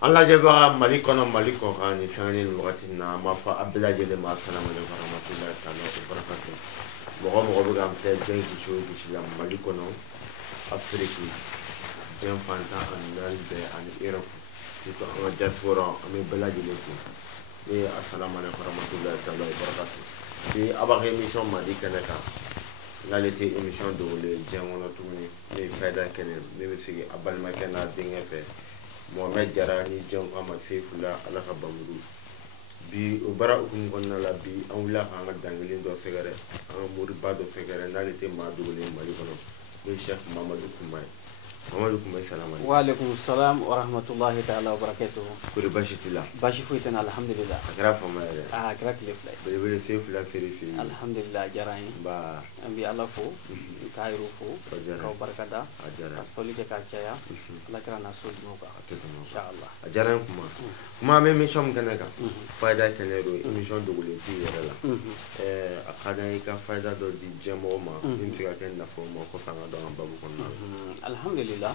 Allah jaba mali kono mali ko kan ni sangani wakati na ma fa abla jele ma assalamu alaikum warahmatullahi ta'ala wabarakatuh mo be gam fe jen ki show ki shilam mali kono afrique jen fanta andal be an europe to en diaspora ami bla jele fi ni assalamu alaikum warahmatullahi ta'ala wabarakatuh bi aba émission mali kanaka ngalete émission do le jen wona tumni ni fayda kenen ni sigi abal ma kana dinga fe Mohamed Jarani jom ama sefula ala ka bamuru bi o bara ukun konna la bi an wula kan ka dangilin do fegere an muri ba do fegere na le te ma dugule mali kono be chef Mamadou Koumay salam alaykum wa alaykum assalam wa rahmatullahi ta'ala wa barakatuh kuri bashitila bashi fuitana alhamdulillah akra fama ya akra klefla be sefula feri alhamdulillah jarani ba ambi ala fo kayru fo ko barakada ajara soli ke ka chaya ala kra na soli mo ka inshallah ajara kuma me mission kanaka faida kanero mission dugule ti yara la akada ka faida do di jamo ma nimsi ka ken na fo mo ko fanga do babu kono alhamdulillah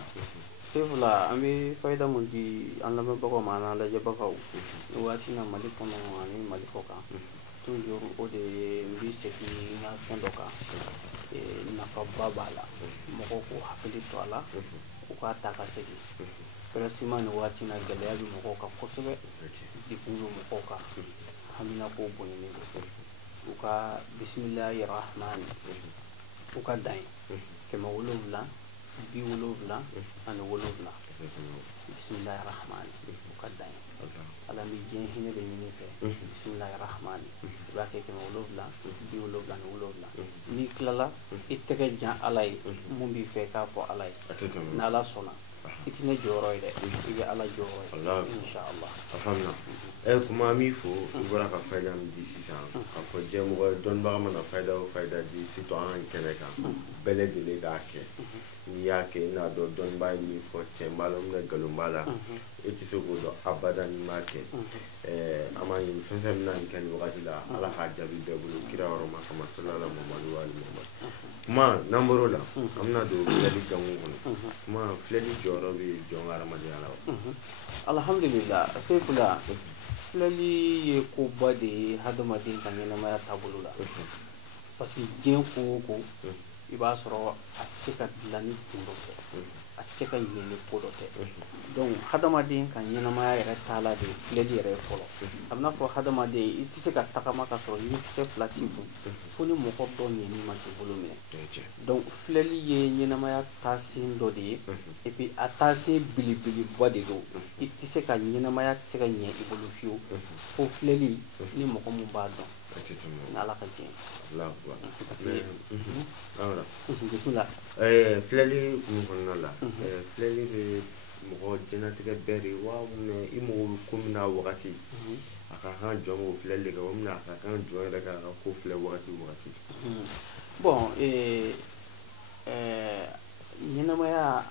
sefula ambi faida mun di an lambe bako mana la jaba ka wati na mali kono ani mali foka toujours o de mbi seki na fondo ka na fa babala moko ko hakili to ala o ka ta ka seki presima ni wati na gele ya moko ka kosobe di kungo moko ka hamina ko bonini o ka bismillahir rahman o ka dai kema wolowla bi wolowla an wolowla bismillahir rahman o ka dai ala mi jen hine de ni fe bismillahir rahman ba ke kema wolowla bi wolowla an wolowla ni klala itteke jan alay mumbi fe ka fo alay na la sona itine joroy de ibe ala joroy inshallah afamna kuma mi fo igora ka faida mi disi sa afo jemo don ba mana faida o faida di sito an keneka bele de le dake ni yake na do don ba mi fo chembalo na galumbala eti so go do abadan make ama yin fensa na kan wakati la ala hajabi be bulu kira waro makama sallallahu alaihi wa kuma namboro la amna do fleli gamu kuma fleli joro bi jongara madiala alhamdulillah sefula fleli ye ko bade hadama din kan yana ma tabulu la parce que jen ko iba soro atseka dilani kundo te atseka yene podo te donc hadama din kan yana ma ya tala de fleli re folo amna fo hadama de itiseka takama ka soro ni se flatibu foni mo ko don yeni ma ke volume donc fleli ye yana ma ya tasin do de et puis atase bilibili bode do itiseka yana ma ya tseka nye evolution fo fleli ni mo ko mu ba don ala ka jen Allah parce que ahora bismillah fleli mu la fleli be mo jenatika beri wa mun imo kumna wakati aka kan jomo fleli ga wamna aka kan joy daga ko fleli wakati bon nyina maya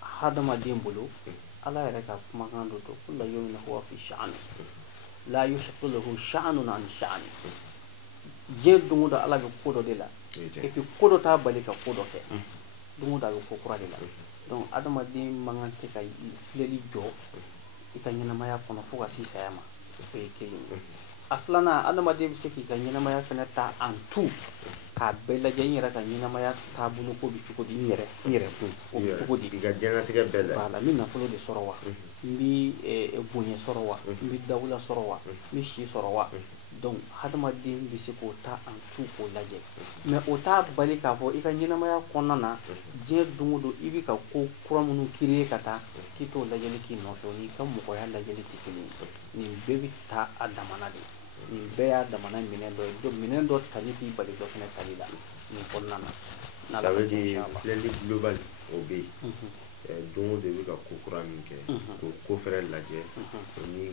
hadama dimbulu ala yara ka kuma kan do to kullu yawmin huwa fi sha'n la yushqiluhu sha'nun an sha'ni je dungu da ala be kodo de la et puis kodo ta bali ka kodo fe dungu da be ko kura de la donc adama di mangante kay fleli jo ikanyina maya kono fuga si sayama be kelin aflana adama di biseki kanyina maya fenata en tout ka bella janyira kanyina maya tabulu ko bi cuko di nyere ko cuko di ga jenatika bella fala minna fulo de sorowa mbi bonye sorowa mbi dawla sorowa mbi shi sorowa donc hadama di biseko ta en tout ko laje mais o ta bali ka fo ikanyina maya konana je dungudo ibi ka ko kuramunu kire kata kito laje ki no fe ni kam ko ya laje tikini ni bebi ta adamana de ni beya damana minen do taniti bali do fene talila ni konnana na la di fleli global obi donc de ka kokura min ke ko fere laje ni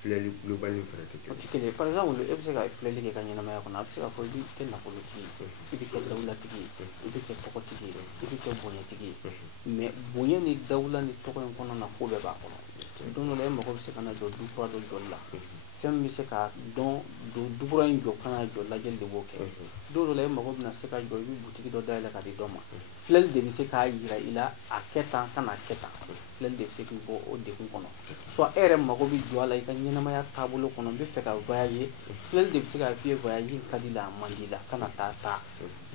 fleli global ni fere ke tikele par exemple le ebse ka fleli ke kanyina ma yakona abse ka fo bi ken na fo loti ibi ke dawla tigi ibi ke toko tigi ibi ke bonya tigi mais bonya ni dawla ni toko en kono na ko be ba kono donc le mo ko se kana do du pro do dolla fɛn bɛ se ka don dugura in jɔ kana jɔ lajɛli de b'o kɛ don dɔ la e mago bɛna se ka jɔ i bɛ butigi dɔ dayɛlɛ ka di dɔ ma filɛli de bɛ se k'a yira i la a kɛ tan kana kɛ tan filɛli de bɛ se k'i bɔ o degun kɔnɔ soit e yɛrɛ mago bɛ jɔ a la i ka ɲɛnamaya taabolo kɔnɔ n bɛ fɛ ka voyager filɛli de bɛ se k'a f'i ye voyage in ka di la a man di la kana taa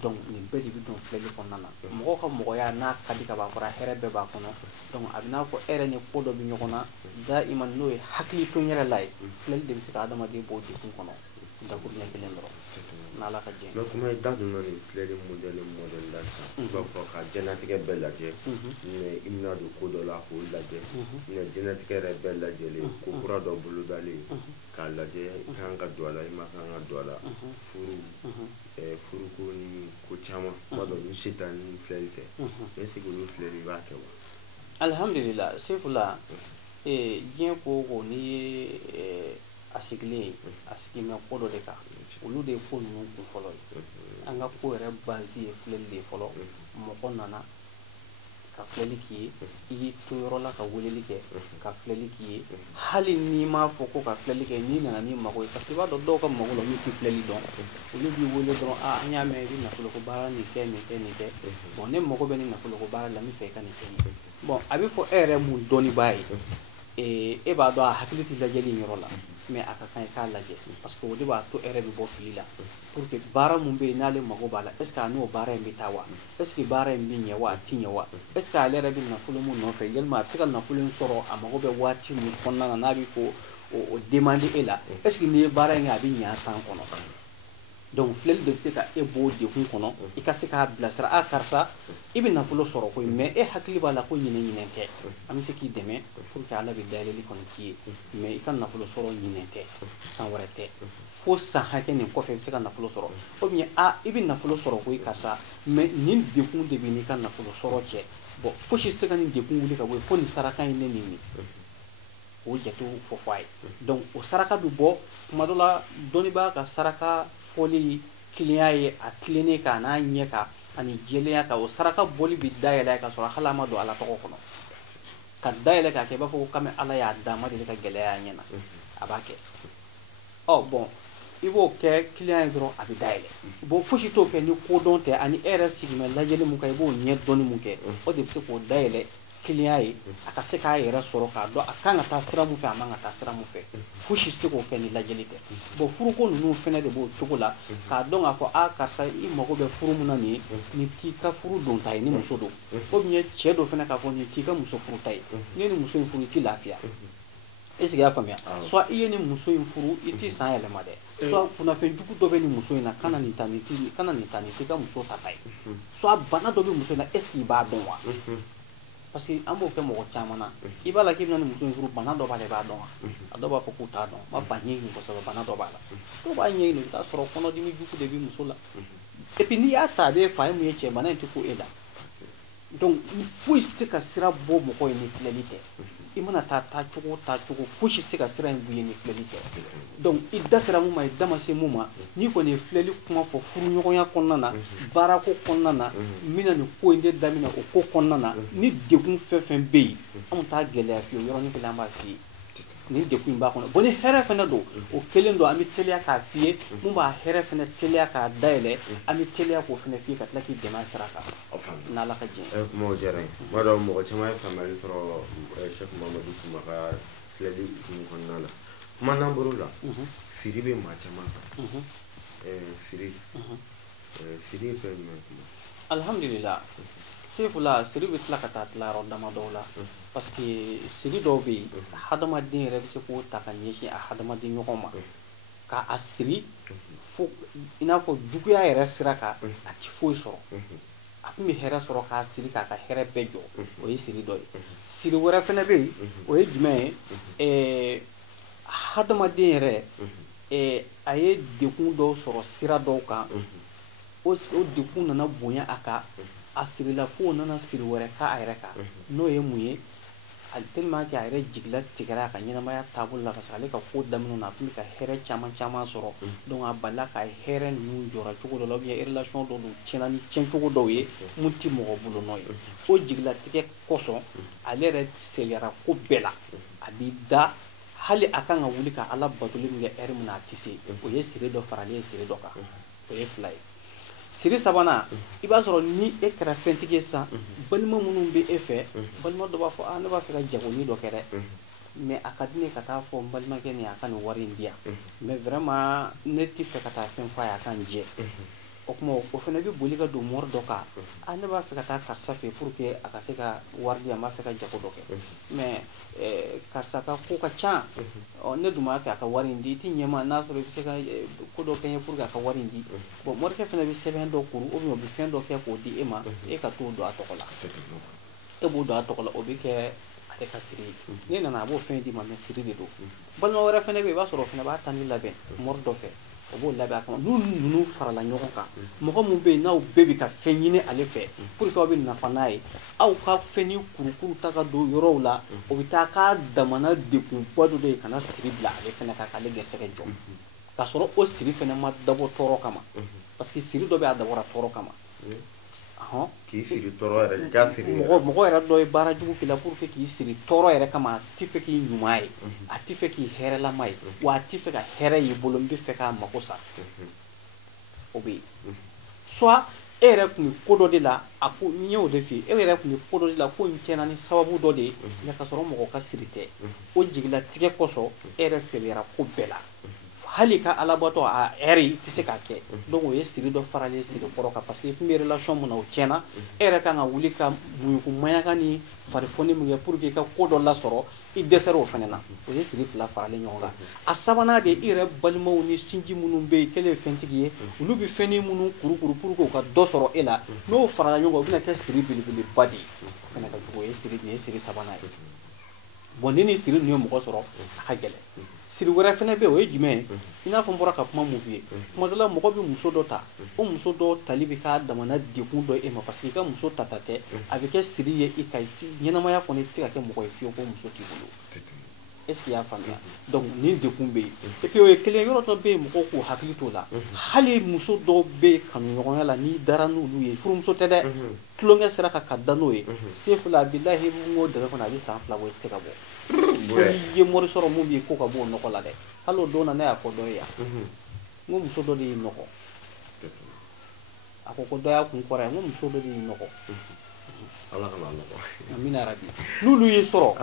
donc nin bɛɛ de bɛ don filɛli kɔnɔna na mɔgɔ ka mɔgɔya n'a ka di ka ban fɔra hɛrɛ bɛɛ b'a kɔnɔ donc a bɛ n'a fɔ e yɛrɛ ni ko dɔ bɛ ɲɔgɔn na daima n'o ye hakili to n yɛrɛ la ye filɛli de bɛ se ka adamaden bɔ degun kɔnɔ dakuru ɲɛ kelen dɔrɔn n'Ala ka jɛ ye. Mais kuma i da donna nin filɛli modèle la sisan i b'a fɔ ka diɲɛlatigɛ bɛɛ lajɛ mais i bɛna don ko dɔ la k'o lajɛ mais diɲɛlatigɛ yɛrɛ bɛɛ lajɛlen ko kura dɔ bolodalen k'a lajɛ i kan ka don a la i ma kan ka don a la furuko ni ko caman tuma dɔ ni se t'a ni filɛli tɛ est ce que olu filɛli i b'a kɛ wa? Alhamdulillah Sefula diɲɛ ko o ko n'i ye a sigilen ye a sigimɛ ko dɔ de kan olu de ye ko ninnu kun fɔlɔ ye an ka ko yɛrɛ base ye filɛli de ye fɔlɔ mɔgɔ nana ka filɛli k'i ye i y'i to yɔrɔ la ka weleli kɛ ka filɛli k'i ye hali n'i m'a fɔ ko ka filɛli kɛ n'i nana n'i mago ye parce que i b'a dɔn dɔw ka mago la n'u tɛ filɛli dɔn olu b'i wele dɔrɔn an y'a mɛn i bɛ nafoloko baara nin kɛ nin kɛ nin kɛ bon ne mago bɛ nin nafoloko baara la n bɛ fɛ i ka nin kɛ nin bon a bɛ fɔ e yɛrɛ mun dɔnnibaa ye e b'a dɔn a hakili tɛ lajɛli in yɔrɔ la mais a ka kan i k'a lajɛ parce que o de b'a to e yɛrɛ bɛ bɔ fili la pour que baara mun bɛ yen n'ale mago b'a la est ce que a n'o baara in bɛ taa wa est ce que baara in bɛ ɲɛ wa a tɛ ɲɛ wa est ce que ale yɛrɛ bɛ nafolo mun nɔfɛ yalima a bɛ se ka nafolo in sɔrɔ a mago bɛ waati min kɔnɔna na n'a bɛ ko o demander e la est ce que n'i ye baara in kɛ a bɛ ɲɛ a temps kɔnɔ donc filɛli de bɛ se ka e bɔ degun kɔnɔ i ka se k'a bilasira a karisa i bɛ nafolo sɔrɔ koyi mais e hakili b'a la ko ɲinɛ tɛ an bɛ se k'i dɛmɛ pour que Ala bɛ dayɛlɛli kɔni k'i ye mais i ka nafolo sɔrɔ ɲinɛ tɛ san wɛrɛ tɛ fo san hakɛ nin kɔfɛ i bɛ se ka nafolo sɔrɔ ou bien i bɛ nafolo sɔrɔ koyi karisa mais nin degun de bɛ n'i ka nafolo sɔrɔ cɛ bon fosi tɛ se ka nin degun wuli ka bɔ yen fo nin saraka in ne nin o jatew fɔ fɔ a ye donc o saraka bɛ bɔ tuma dɔ la dɔnnibaa ka saraka fɔli tilenya ye a tilennen kan n'a ɲɛ kan ani jɛlenya kan o saraka bɔli bɛ dayɛlɛ ka sɔrɔ hali a ma don Ala tɔgɔ kɔnɔ ka dayɛlɛ k'a kɛ i b'a fɔ ko kami Ala y'a d'a ma deli ka gɛlɛya a ɲɛna a b'a kɛ bon i b'o kɛ client ye dɔrɔn a bɛ dayɛlɛ bon fosi t'o kɛ ni kodɔn tɛ ani e yɛrɛ sigimɛ lajɛli mun kan i b'o ɲɛ dɔnni mun kɛ o de bɛ se k'o dayɛlɛ client ye a ka se k'a yɛrɛ sɔrɔ k'a dɔn a kan ka taa sira mun fɛ a man ka taa sira mun fɛ fosi tɛ se k'o kɛ ni lajɛli tɛ bon furuko ninnu fɛnɛ de b'o cogo la k'a dɔn k'a fɔ karisa i mago bɛ furu mun na nin ye nin t'i ka furu don ta ye ni muso don ou bien cɛ dɔ fɛnɛ k'a fɔ nin t'i ka muso furu ta ye ni nin muso in furu i t'i lafiya est ce que i y'a faamuya soit i ye nin muso in furu i t'i san yɛlɛma dɛ soit kunnafɛn jugu dɔ bɛ nin muso in na kana nin ta nin t'i ka muso ta ye soit bana dɔ bɛ muso in na est ce que i b'a dɔn wa parce que an b'o kɛ mɔgɔ caman na i b'a la k'i bɛna nin muso in furu bana dɔ b'a la i b'a dɔn wa a dɔw b'a fɔ k'u t'a dɔn n b'a fɔ a ɲɛɲini kosɛbɛ bana dɔ b'a la dɔw b'a ɲɛɲini i bɛ taa sɔrɔ kɔnɔdimi jugu de bɛ muso la et puis n'i y'a ta a bɛ fa ye mun ye cɛ bana in tɛ ko e la donc foyi tɛ se ka sira bɔ mɔgɔ ye ni filɛli tɛ i mana taa cogo foyi tɛ se ka sira in b'u ye ni filɛli tɛ donc i da sera mun ma i da ma se mun ma n'i kɔni ye filɛli kuma fɔ furuɲɔgɔnya kɔnɔna na baarako kɔnɔna na n bɛna nin ko in de daminɛ o ko kɔnɔna na ni degun fɛn fɛn bɛ yen anw t'a gɛlɛya f'i ye o yɔrɔnin kelen an b'a f'i ye nin degun in b'a kɔnɔ bon ni hɛrɛ fɛnɛ don o kelen don an bɛ teliya k'a f'i ye mun b'a hɛrɛ fɛnɛ teliya k'a dayɛlɛ an bɛ teliya k'o fɛnɛ f'i ye ka tila k'i dɛmɛ a sira kan n'Ala ka jɛ ye. Kumaw diyara n ye n b'a dɔn mɔgɔ caman ye faamuyali sɔrɔ Sheikh Mamadu Tuma ka filɛli hukumu kɔnɔna la kuma n'an bɔr'o la firi bɛ maa caman kan firi ye fɛn jumɛn kuma alhamdulillah Sefula siri bɛ tila ka taa tila yɔrɔ dama dɔw la parce que siri dɔw bɛ yen hadamaden yɛrɛ bɛ se k'o ta ka ɲɛsin a hadamaden ɲɔgɔn ma k'a siri fo i n'a fɔ juguya yɛrɛ sira kan a tɛ foyi sɔrɔ a tun bɛ hɛrɛ sɔrɔ k'a siri k'a ka hɛrɛ bɛɛ jɔ o ye siri dɔ ye siri wɛrɛ fɛnɛ bɛ yen o ye jumɛn ye hadamaden yɛrɛ a ye degun dɔw sɔrɔ sira dɔw kan o degun nana bonya a kan a sirila fo o nana siri wɛrɛ k'a yɛrɛ kan n'o ye mun ye tellement que a yɛrɛ jigila tigɛra a ka ɲɛnamaya taabolo la parce que ale ka ko daminɛ na a tun bɛ ka hɛrɛ caman sɔrɔ donc a balila ka hɛrɛ ninnu jɔra cogo dɔ la ou bien relation dɔ don tiɲɛna ni tiɲɛ cogo dɔw ye mun tɛ mɔgɔ bolo nɔ ye o jigilatigɛ kosɔn ale yɛrɛ seliyara ko bɛɛ la a b'i da hali akan ka wuli ka ala batuli min kɛ mun na a tɛ se o ye siri dɔ faralen siri dɔ kan o ye 2 ye siri sabanan i b'a sɔrɔ ni e kɛra fɛntigi ye sisan balima minnu bɛ e fɛ balima dɔ b'a fɔ ne b'a fɛ ka jagoni dɔ kɛ dɛ mais a ka di ne ka taa fɔ n balimakɛ nin a ka nin wari in di yan mais vraiment ne tɛ fɛ ka taa fɛn fɔ a ye a ka n jɛ o kuma o fana bɛ boli ka don mɔri dɔ kan ne b'a fɛ ka taa karisa fɛ pour que a ka se ka wari di yan n b'a fɛ ka jago dɔ kɛ mais karisa ka ko ka ca ne dun b'a fɛ a ka wari in di i tɛ ɲɛ ma n'a sɔrɔ i bɛ se ka ko dɔ kɛ n ye pour que a ka wari in di bon mɔrikɛ fana bɛ sɛbɛn dɔ kuru ou bien o bɛ fɛn dɔ kɛ k'o di e ma e ka t'o don a tɔgɔ la e b'o don a tɔgɔ la o bɛ kɛ ale ka siri ye n'i nana a b'o fɛn d'i ma mais siri de don balima wɛrɛ fana bɛ yen i b'a sɔrɔ o fana b'a tani labɛn mɔri dɔ fɛ o b'o labɛn a kama n'u ninnu farala ɲɔgɔn kan mɔgɔ min bɛ yen n'aw bɛɛ bɛ ka fɛn ɲini ale fɛ pour que aw bɛ nafa n'a ye aw ka fɛn ni kurukuru ta ka don yɔrɔw la o bɛ taa k'a damana degunba dɔ de ye ka na siri bila ale fana kan k'ale gɛrɛsɛgɛ jɔ k'a sɔrɔ o siri fana ma dabɔ tɔɔrɔ kama parce que siri dɔ bɛ a dabɔra tɔɔrɔ kama k'i siri tɔɔrɔ yɛrɛ k'a siri mɔgɔ yɛrɛ dɔ ye baara jugu k'i la pour que k'i siri tɔɔrɔ yɛrɛ kama a tɛ fɛ k'i ɲuman ye a tɛ fɛ k'i hɛrɛlama ye wa a tɛ fɛ ka hɛrɛ y'i bolo n bɛ fɛ k'a mago sa o bɛ yen soit e yɛrɛ tun bɛ ko dɔ de la a ko n y'o de f'i ye e yɛrɛ tun bɛ ko dɔ de la ko in tiɲɛna ni sababu dɔ de ye mais ka sɔrɔ mɔgɔ ka siri tɛ o jigilatigɛ kɔsɔn e yɛrɛ seliyara ko bɛɛ la hali ka alabatɔ a hɛrɛ tɛ se k'a kɛ donc o ye siri dɔ faralen siri kɔrɔ kan parce que i tun bɛ relation mun na o tiɲɛna e yɛrɛ kan ka wuli ka muɲukumayaga ni farifoni min kɛ pour que i ka ko dɔ lasɔrɔ i dɛsɛra o fana na o ye siri 2 faralen ɲɔgɔn kan a sabanan de i yɛrɛ balimaw ni sinji minnu bɛ yen k'ale ye fɛntigi ye olu bɛ fɛnnin minnu kurukuru pour que u ka dɔ sɔrɔ e la n'o farala ɲɔgɔn kan o bɛna kɛ siri belebeleba de ye o fana ka jugu o ye siri sabanan ye bon ni nin siri ninnu ye mɔgɔ sɔrɔ a ka gɛlɛn siri wɛrɛ fana bɛ yen o ye jumɛn ye i n'a fɔ n bɔra ka kuma mun f'i ye tuma dɔ la mɔgɔ bɛ muso dɔ ta o muso dɔ tali bɛ k'a damana degun dɔ e ma parce que i ka muso tata tɛ a bɛ kɛ siri ye i ka ɲɛnamaya kɔni tɛ se ka kɛ mɔgɔ ye fiyewu ko muso t'i bolo est ce que i y'a faamuya donc nin degun bɛ yen et puis o ye kelen yɔrɔ dɔ bɛ yen mɔgɔw k'u hakili t'o la hali muso dɔw bɛ yen kanuɲɔgɔnya la n'i dara n'olu ye furumuso tɛ dɛ tulonkɛ sera ka da n'o ye se fila bilahi n ko dɛgɛ kɔnɔ a bɛ san 2 bɔ i tɛ se ka bɔ i ye mɔri sɔrɔ mun b'i ko ka bɔ o nɔgɔ la dɛ hali o don na ne y'a fɔ dɔ ye yan n ko muso dɔ de y'i nɔgɔ a ko dɔ y'a kun kɔrɔ yan n ko muso dɔ de y'i nɔgɔ ala kana nɔgɔ amina rabi n'olu y'i sɔrɔ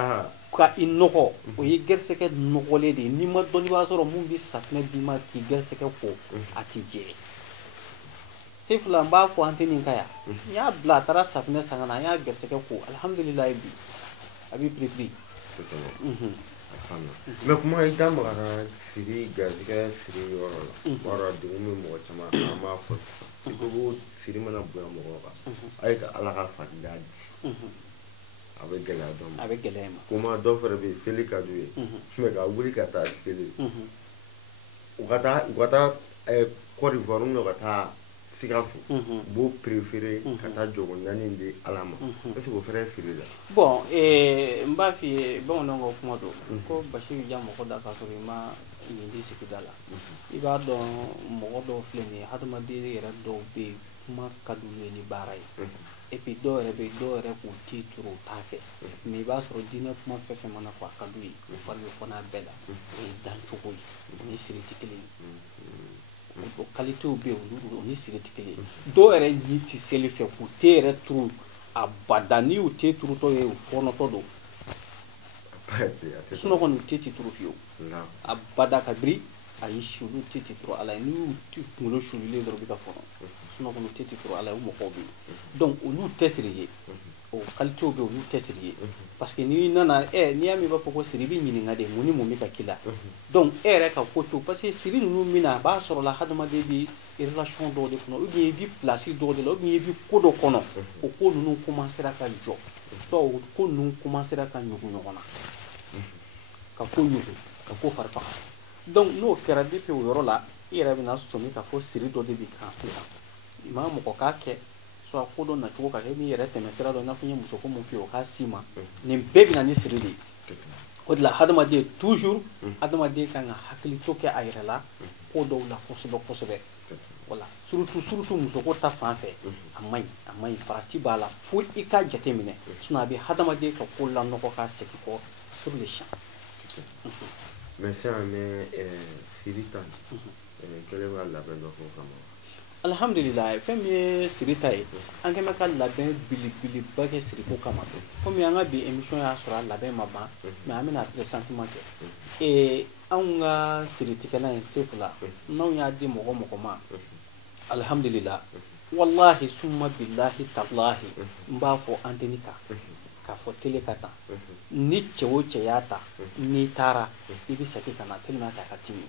ka i nɔgɔ o ye gɛrɛsɛgɛ nɔgɔlen de ye n'i ma dɔnni b'a sɔrɔ mun bɛ safinɛ d'i ma k'i gɛrɛsɛgɛ ko a tɛ jɛ se fila n b'a fɔ an tɛ nin ka yan n y'a bila a taara safinɛ san ka na an y'a gɛrɛsɛgɛ ko alihamudulilayi bi a bɛ piri mais kuma i da magara siri garijɛgɛ siri yɔrɔ la bɔra degun bɛ mɔgɔ caman an b'a fɔ sisan i ko siri mana bonya mɔgɔw kan a ye ka ala ka fadenya di a bɛ gɛlɛya dɔ ma a bɛ gɛlɛya ma kuma dɔ fɛnɛ bɛ yen seli ka d'u ye mais ka wuli ka taa seli u ka taa Côte d'Ivoire ou ka taa Sikaso b'o préféré ka taa jogo naani di ala ma est-ce que o fɛnɛ siri la bon n b'a f'i ye bamananw ka kuma don ko basi bɛ ja mɔgɔ da k'a sɔrɔ i ma nin di sigida la i b'a dɔn mɔgɔ dɔw filɛ nin ye hadamaden yɛrɛ dɔw bɛ yen kuma ka d'u ye ni baara ye et puis dɔw yɛrɛ bɛ yen dɔw yɛrɛ k'u t'i turu u t'a fɛ mais i b'a sɔrɔ diinɛ kuma fɛn fɛn mana fɔ a ka d'u ye u fari bɛ fɔ n'a bɛɛ la o ye dancogo ye o ni siri tɛ kelen ye o qualitéw bɛ yen olu ni siri tɛ kelen ye dɔw yɛrɛ ɲi tɛ seli fɛ k'u tɛ yɛrɛ turu a bada ni y'u tɛ turutɔ ye u fɔnɔtɔ don sinon kɔni u tɛ turu fiyewu a bada kabiri a ye si olu tɛ turu ala ye n'i y'u kunkolo sulilen dɔrɔn u bɛ ka fɔnɔ sinon kɔni u tɛ turu ala ye o mɔgɔw bɛ yen donc olu tɛ siri ye o qualitéw bɛ yen olu tɛ siri ye parce que n'i nana n'i y'a mɛn i b'a fɔ ko siri i bɛ ɲininka de mun ni mun bɛ ka k'i la donc e yɛrɛ ka ko cogo parce que siri ninnu min na a b'a sɔrɔ la hadamaden bɛ relation dɔw de kɔnɔ ou bien i bɛ place dɔw de la ou bien i bɛ ko dɔ kɔnɔ o ko ninnu commencera ka jɔ soit o ko ninnu commencera ka ɲugu ɲɔgɔn na ka ko ɲugu ka ko fari faga donc n'o kɛra depuis o yɔrɔ la i yɛrɛ bɛna sɔmi k'a fɔ siri dɔ de b'i kan sisan i ma mɔgɔ k'a kɛ soit ko dɔ nacogo ka kɛ i b'i yɛrɛ tɛmɛ sira dɔ i n'a fɔ n ye muso ko mun f'i ye o k'a s'i ma nin bɛɛ bɛ na ni siri de ye o de la hadamaden toujours hadamaden kan ka hakili to kɛ a yɛrɛ la ko dɔw la kosɛbɛ kosɛbɛ voilà surtout musoko ta fan fɛ a maɲi farati b'a la fo i k'a jateminɛ sinon a bɛ hadamaden ka ko lanɔgɔ k'a segin kɔ sur le champ mais c'est un siritan quel est la peine de faire alhamdulillah fɛn min ye siri ta ye an kɛn bɛ ka labɛn belebeleba kɛ siriko kama komi an ka bi émission y'a sɔrɔ a labɛn ma ban mais an bɛna présentement kɛ anw ka siritigɛla in Sefula n'anw y'a di mɔgɔ mɔgɔ ma alhamdulillah wallahi summa billahi tallahi n b'a fɔ antenne kan k'a fɔ télé ka tan ni cɛ o cɛ y'a ta n'i taara i bɛ segin ka na tellement que a ka timi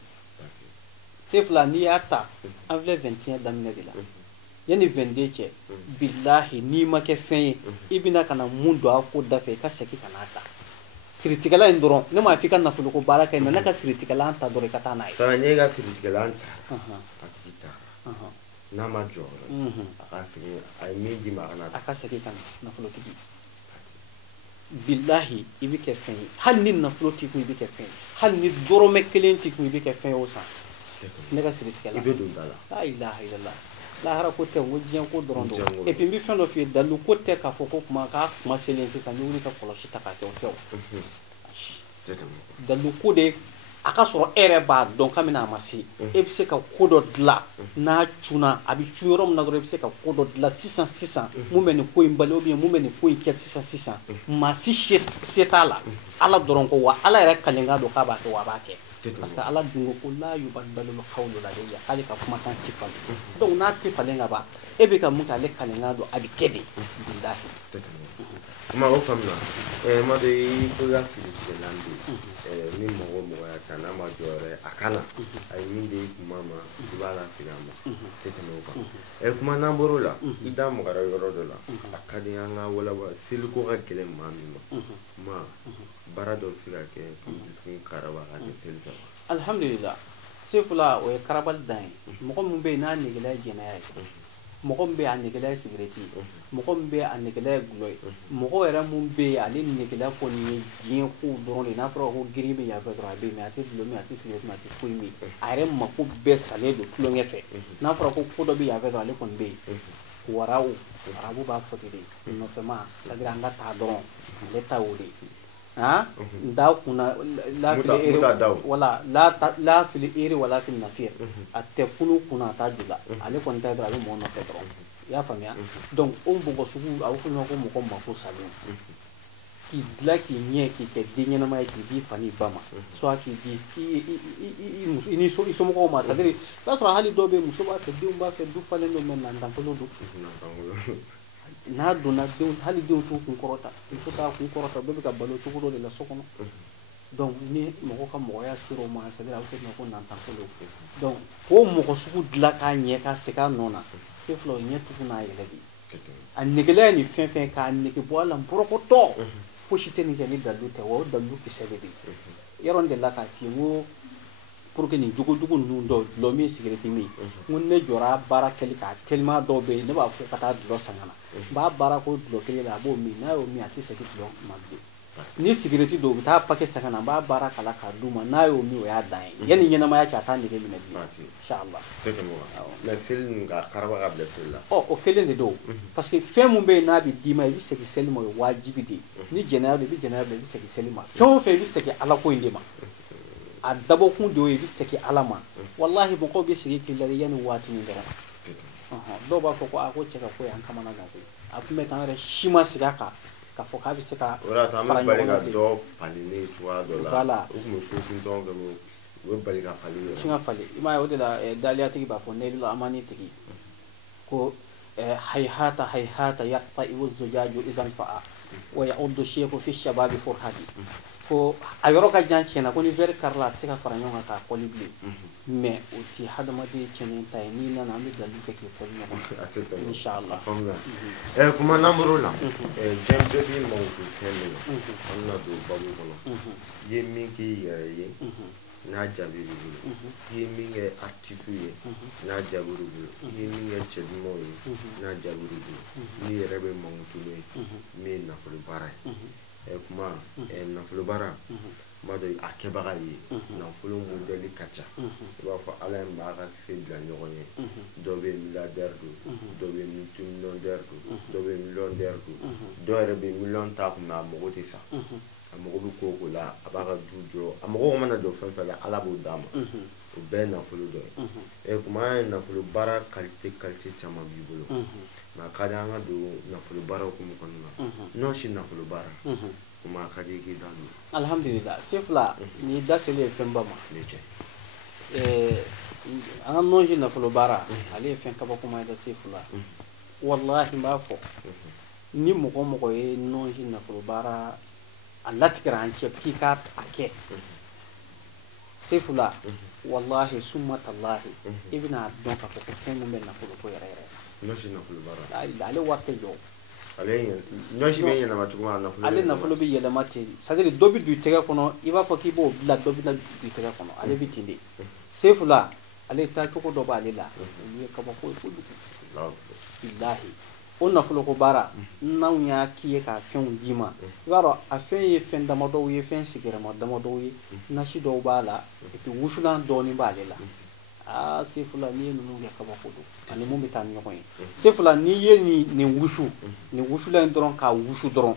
Sefula n'i y'a ta an filɛ 21 daminɛ de la yanni 22 cɛ billahi n'i ma kɛ fɛn ye i bɛna ka na mun don a ko da fɛ i ka segin ka n'a ta siritigɛla in dɔrɔn ne m'a fɔ i ka nafolo ko baara kɛ ne ka siritigɛla ta dɔrɔn i ka taa n'a ye. Sara ne ka siritigɛla ta a tigi taara n'a ma jɔ a ka segin a ye min di ma a ka segin ka na nafolotigi billahi i bɛ kɛ fɛn ye hali ni nafolo t'i kun i bɛ kɛ fɛn ye hali ni dɔrɔmɛ kelen t'i kun i bɛ kɛ fɛn ye o san ne ka siritigɛla i bɛ don da la la ilaha illallah lahara ko tɛ n ko diɲɛ ko dɔrɔn don et puis n bɛ fɛn dɔ f'i ye dalu ko tɛ k'a fɔ ko k'a kuma selen sisan n bɛ wuli ka kɔlɔsi ta k'a kɛ o tɛ o dalu ko de a ka sɔrɔ e yɛrɛ b'a dɔn kabini a ma se e bɛ se ka ko dɔ dilan n'a cunna a bɛ cun yɔrɔ min na dɔrɔn e bɛ se ka ko dɔ dilan sisan mun bɛ nin ko in bali ou bien mun bɛ nin ko in kɛ sisan maa si se t'a la ala dɔrɔn ko wa ala yɛrɛ kalenkan don k'a b'a kɛ wa a b'a kɛ parce que ala dun ko la yubadalul qawlu ladayya k'ale ka kumakan tɛ falen donc n'a tɛ falen ka ban e bɛ ka mun kɛ ale kalenkan don a bɛ kɛ de bilahi kuma o faamuna ma de i ko ka siritigɛlan bɛ ni mɔgɔ o mɔgɔ y'a ta n'a ma jɔ yɛrɛ a kana a ye min de i kuma ma i b'a lasegin a ma tɛ tɛmɛ o kan kuma n'an bɔr'o la i da magara yɔrɔ dɔ la a ka di an ka walawala seliko ka gɛlɛn maa min ma baara dɔ bɛ se ka kɛ dusukun karaba ka kɛ seli saba alhamdulillah Sefula o ye karabali dan ye mɔgɔ min bɛ yen n'a negela ye jɛnɛya ye mɔgɔ min bɛ yen a negela ye sigirɛti ye mɔgɔ min bɛ yen a negela ye gulɔ ye mɔgɔ yɛrɛ min bɛ yen ale negela kɔni ye diɲɛ ko dɔrɔn de n'a fɔra ko girin bɛ yan fɛ dɔrɔn a bɛ yen mais a tɛ gulɔ min a tɛ sigirɛti min a tɛ foyi min a yɛrɛ mako bɛɛ salen don tulonkɛ fɛ n'a fɔra ko dɔ bɛ yan fɛ dɔrɔn ale kɔni bɛ yen waraw arabu b'a fɔ ten de nɔfɛma c'est-à-dire an ka taa dɔrɔn ale ta o de nda kunna la fili iri wala fili nafir a tɛ funu kunna a t'a jula ale kɔni ta dɔrɔn a bɛ mɔgɔ nɔfɛ dɔrɔn i y'a faamuya donc o mɔgɔ sugu a bɛ fɔ ɲɔgɔn ko mɔgɔ mako salen k'i dilan k'i ɲɛ k'i kɛ den ɲɛnama ye k'i di fa n'i ba ma soit k'i di i somɔgɔw ma c'est-à-dire i b'a sɔrɔ hali dɔw bɛ yen muso b'a fɛ denw b'a fɛ du falen don mais nantanfolo don n'a donna denw hali denw t'u kun kɔrɔta muso t'a kun kɔrɔta bɛɛ bɛ ka balo cogo dɔ de la so kɔnɔ donc ni mɔgɔ ka mɔgɔya ser'o ma c'est-à-dire a bɛ fɔ ko nantanfolo donc k'o mɔgɔ sugu dilan k'a ɲɛ ka segin a nɔ na Sefula o ɲɛ tugun n'a yɛlɛ de a negela ye nin fɛn fɛn k'a nege bɔ a la nbɔrɔkɔtɔ fosi tɛ nin kɛ ni dalu tɛ wa o dalu kisɛ de bɛ yen yɔrɔ de la k'a f'i ye n ko pour que nin jogojugu ninnu dɔw dulɔ min sigirɛti min n ko ne jɔra baara kɛli k'a tellement dɔw bɛ yen ne b'a fɔ ka taa dulɔ san ka na n b'a baara ko dulɔ kelen la a b'o min n'a y'o min a tɛ segin dulɔ ma bilen ni sigirɛti don u bɛ taa paquet san ka na n b'a baara kala k'a d'u ma n'a y'o min o y'a dan ye yanni ɲɛnamaya cɛ a t'a nege minɛ bilen inchallah mais seli nin ka karaba ka bila seli la o kelen de don parce que fɛn min bɛ yen n'a bɛ d'i ma i bɛ segin seli ma o ye wajibi de ye ni jɛnɛya don i bɛ jɛnɛya don i bɛ segin seli ma fɛn o fɛn i bɛ segin ala ko in de ma a dabɔkun de y'o ye i bɛ segin ala ma wallahi mɔgɔw bɛ segin k'i lajɛ yanni waati min dɔrɔn dɔw b'a fɔ ko a ko cɛ ka ko ye an kamana gan koyi a tun bɛ tan yɛrɛ si ma sigi a kan k'a fɔ k'a bɛ se ka fara ɲɔgɔn kan dɔ falilen cogoya dɔ la u tun bɛ ko dɔn kɛ u bɛ bali ka falen yɛrɛ sin ka falen i m'a ye o de la daliyatigi b'a fɔ Nayilul Amani tigi ko hayhata hayhata yarta'iu zujaju izan fa'a wa ya'uddu shay'u fi shababi furhadi ko a yɔrɔ ka jan tiɲɛna ko ni verre karila a tɛ se ka fara ɲɔgɔn kan k'a kɔli bilen mais o ti hadamaden cɛnin ta ye n'i nana an bɛ dalu kɛ k'i kɔli ɲɔgɔn kan inchallah kuma n'an bɔr'o la diɲɛ bɛɛ b'i mago fɛn min na an bɛna don babu kɔnɔ i ye min k'i yɛrɛ ye n'a jaabi b'i bolo i ye min kɛ actif ye n'a jaabi b'i bolo i ye min kɛ cɛ dumanw ye n'a jaabi b'i bolo n'i yɛrɛ bɛ mankutu ye min ye nafolo baara ye kuma nafolo baara n b'a dɔn a kɛbaga ye nafolo modèle ka ca i b'a fɔ ala ye maa ka se bila ɲɔgɔn ye dɔ bɛ milliardaire don dɔ bɛ multimillionnaire don dɔ bɛ millionnaire don dɔw yɛrɛ bɛ million t'a kun na a mago tɛ sa a mago bɛ ko o ko la a b'a ka du jɔ a mago mana jɔ fɛn fɛn la ala b'o d'a ma o bɛɛ ye nafolo dɔ ye kuma an ye nafolo baara qualité caman b'i bolo nka a ka di an ka don nafolo baara hukumu kɔnɔna na n'o si nafolo baara kuma a ka di i k'i da don alhamdulillah Sefula ni da selen fɛn ba ma ni cɛ an ka nɔnsi nafolo baara ale ye fɛn kabakoma ye da Sefula wallahi n b'a fɔ ni mɔgɔ o mɔgɔ ye nɔnsi nafolo baara a latigɛra an cɛ k'i ka a kɛ Sefula wallahi summa tallahi i bɛna dɔn k'a fɔ ko fɛn min bɛ nafolo ko yɛrɛ yɛrɛ n'osi nafolo baara ale wari tɛ jɔ n'osi bɛ yɛlɛma cogo min na ale nafolo bɛ yɛlɛma ten c'est-à-dire dɔ bɛ don i tɛgɛ kɔnɔ i b'a fɔ k'i b'o bila dɔ bɛ na don i tɛgɛ kɔnɔ ale bɛ ten de Sefula ale taa cogo dɔ b'ale la o ye kabako ye kojugu bilahi o nafolo ko baara n'anw y'a k'i ye k'a fɛnw d'i ma i b'a dɔn a fɛn ye fɛn damadɔw ye fɛn sigiyɔrɔma damadɔw ye nasi dɔw b'a la et puis wusulan dɔɔnin b'ale la Sefula n'i ye ninnu kɛ kabako don ani mun bɛ taa ni ɲɔgɔn ye Sefula n'i ye nin wusulan in dɔrɔn k'a wusu dɔrɔn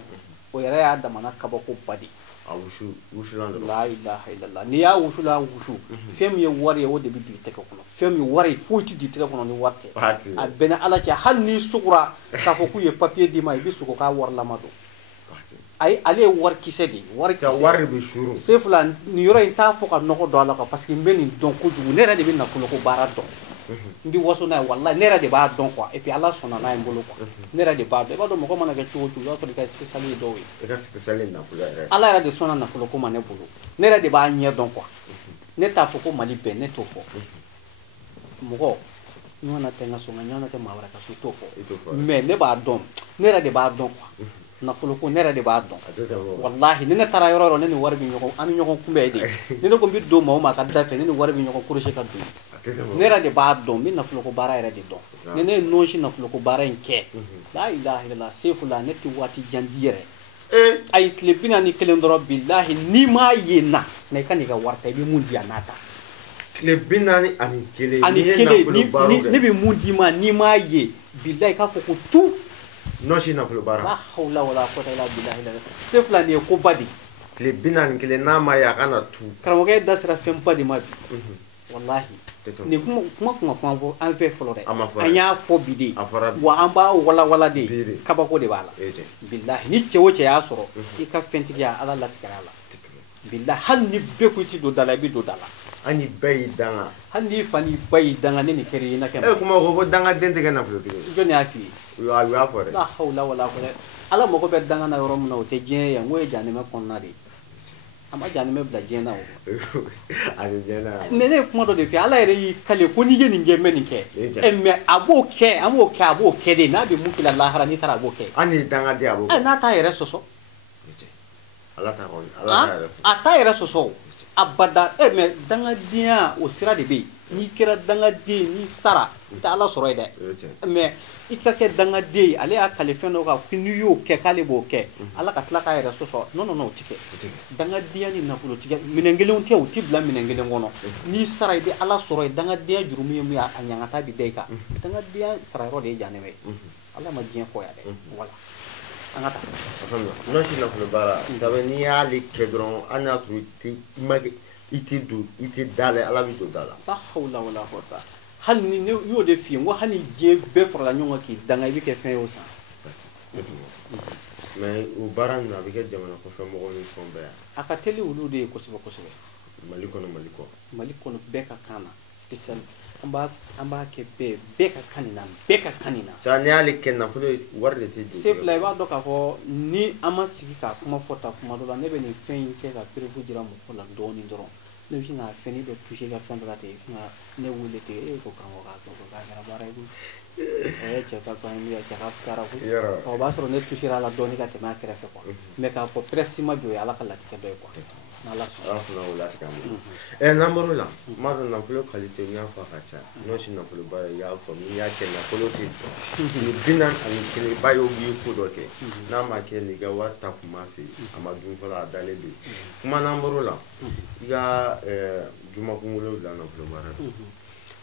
o yɛrɛ y'a damana kabako ba de a wusulan dɔrɔn la ilaha illallah n'i y'a wusulan wusu fɛn min ye wari ye o de bɛ don i tɛgɛ kɔnɔ fɛn min wari foyi tɛ don i tɛgɛ kɔnɔ ni wari tɛ a bɛn ni ala cɛ hali n'i sugura k'a fɔ k'u ye papier d'i ma i bɛ sogo k'a warilama don ayi ale ye wari kisɛ de ye wari bɛ suru Sefula nin yɔrɔ in t'a fɔ ka nɔgɔ don a la quoi parce que n bɛ nin dɔn kojugu ne yɛrɛ de bɛ nafolo ko baara dɔn n bɛ waso n'a ye wallahi ne yɛrɛ de b'a dɔn quoi et puis ala sɔnna n'a ye n bolo quoi ne yɛrɛ de b'a dɔn i b'a dɔn mɔgɔ mana kɛ cogo o cogo i b'a sɔrɔ i ka spécial ye dɔw ye i ka spécial ye nafolo yɛrɛ ala yɛrɛ de sɔnna nafolo ko ma ne bolo ne yɛrɛ de b'a ɲɛ dɔn quoi ne t'a fɔ ko Mali bɛɛ ne t'o fɔ mɔgɔ ɲɔgɔnna tɛ n ka so nka ɲɔgɔnna tɛ maa wɛrɛ ka so i t'o fɔ mais ne b'a dɔn ne yɛrɛ de b'a dɔn quoi nafolo ko ne yɛrɛ de b'a dɔn wallahi ni ne taara yɔrɔ yɔrɔ ne ni wari bɛ ɲɔgɔn an bɛ ɲɔgɔn kunbɛn de ni ne ko n bɛ don maa o maa ka da fɛ ne ni wari bɛ ɲɔgɔn korose ka don ne yɛrɛ de b'a dɔn n bɛ nafolo ko baara yɛrɛ de dɔn ni ne ye nɔnsi nafolo ko baara in kɛ la ilaha illallah Sefula ne tɛ waati jan di yɛrɛ ayi tile 41 dɔrɔn bilahi n'i m'a ye na i ka n'i ka wari ta i bɛ mun di yan n'a ta tile 41 ne bɛ mun d'i ma n'i m'a ye bilahi k'a fɔ ko tu n'osi nafolo baara la hawla wala quwwata illa billah Sefula nin ye ko ba de tile 41 n'a ma ye a kana tu karamɔgɔ da sera fɛn ba de ma bi wallahi nin kuma kun ka fɔ an fɛ fɔlɔ dɛ an y'a fɔ bi de wa an b'a walawala de kabako de b'a la bilahi ni cɛ o cɛ y'a sɔrɔ i ka fɛntigiya ala latigɛra a la bilahi hali ni bɛɛ ko i tɛ don da la i bɛ don da la hali ni bɛɛ y'i danga hali n'i fa n'i ba y'i danga ne nin kɛra i na kɛ kuma ko dangaden tɛ kɛ nafolotigi jɔn y'a f'i ye u y'a fɔ dɛ la hawla wala quwwata ala mago bɛ danga na yɔrɔ min na o tɛ diɲɛ ye n ko ye janɛmɛ kɔnɔna de a ma janɛmɛ bila diɲɛ na o mais ne ye kuma dɔ de f'i ye ala yɛrɛ y'i kale ko n'i ye nin kɛ n bɛ nin kɛ mais a b'o kɛ a b'o kɛ de n'a bɛ mun k'i la lahara n'i taara a b'o kɛ hali ni dangaden a b'o kɛ n'a t'a yɛrɛ sɔsɔ a t'a yɛrɛ sɔsɔ abada mais dangadenya o sira de bɛ yen n'i kɛra dangaden n'i sara i tɛ ala sɔrɔ ye dɛ mais i ka kɛ dangaden ye ale y'a kale fɛn dɔ kan ko n'i y'o kɛ k'ale b'o kɛ ala ka tila k'a yɛrɛ sɔsɔ non o tɛ kɛ dangadenya ni nafolotigiya minɛn kelenw tɛ o tɛ bila minɛn kelen kɔnɔ n'i sara i bɛ ala sɔrɔ ye dangadenya jurumu ye mun ye a ɲangata bɛ da i kan dangadenya sarayɔrɔ de ye janɛmɛ ye ala ma diɲɛ fɔ yan dɛ voilà an ka taa n'osi nafolo baara sabu n'i y'ale kɛ dɔrɔn hali n'a sɔrɔ i tɛ da la ala bɛ don da la la hawla wala quwwata hali ni ne y'o de f'i ye n ko hali diɲɛ bɛɛ farala ɲɔgɔn kan k'i danga i bɛ kɛ fɛn ye o san mais o baara ninnu a bɛ kɛ jamana kɔfɛ mɔgɔw ni fɛnw bɛɛ yan a ka teli olu de ye kosɛbɛ kosɛbɛ Mali kɔnɔ Mali kɔnɔ bɛɛ ka kan na spécial an b'a kɛ bɛɛ ka kan nin na bɛɛ ka kan nin na ça n'i y'ale kɛ nafolo wari de tɛ don Sefula i b'a dɔn k'a fɔ ni an ma sigi k'a kuma fɔ ta kuma dɔ la ne bɛ nin fɛn in kɛ ka perewu jira mɔgɔw la dɔɔnin dɔrɔn ne bɛ sin k'a fɛn ni dɔ touché ka fɛn dɔ la ten ne wele ten ko karamɔgɔ k'a kɛra baara ye koyi cɛ ka kan min cɛ ka fisara koyi o b'a sɔrɔ ne touché la dɔɔnin ka tɛmɛ a kɛrɛfɛ quoi mais k'a fɔ presque ma don o ye ala ka latigɛ dɔ ye quoi n'ala sɔnna o latigɛ ma n'an bɔr'o la n b'a dɔn nafolo qualité n y'a fɔ a ka ca n'osi nafolo baara i y'a fɔ n'i y'a kɛ nafolo tɛ jɔ ni 41 i b'a ye o b'i ko dɔ kɛ n'a ma kɛ n'i ka wari ta kuma fɛ a ma dun fɔlɔ a dalen bɛ kuma n'an bɔr'o la i ka jumakun 7 nafolo baara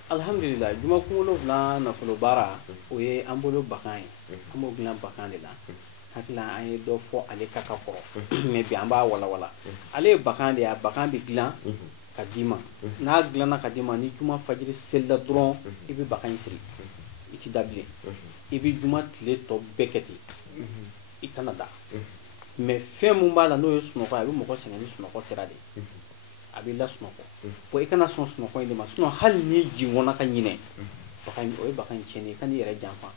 alhamdulillah jumakun 7 nafolo baara o ye an bolo bakan ye an b'o dilan bakan de la hakila an ye dɔ fɔ ale ka ka kɔrɔ mais bi an b'a wala wala ale ye bakan de ye a bakan bɛ dilan ka d'i ma n'a dilanna ka d'i ma ni juma fajiri selila dɔrɔn i bɛ bakan in siri i ti da bilen i bɛ juma tile tɔ bɛɛ kɛ ten i kana da mais fɛn mun b'a la n'o ye sunɔgɔ a bɛ mɔgɔ sɛgɛn ni sunɔgɔ sira de a b'i la sunɔgɔ bon i kana sɔn sunɔgɔ in de ma sinon hali n'i jigɔnna ka ɲinɛ o ye bakan in tiɲɛni ye i kan'i yɛrɛ janfa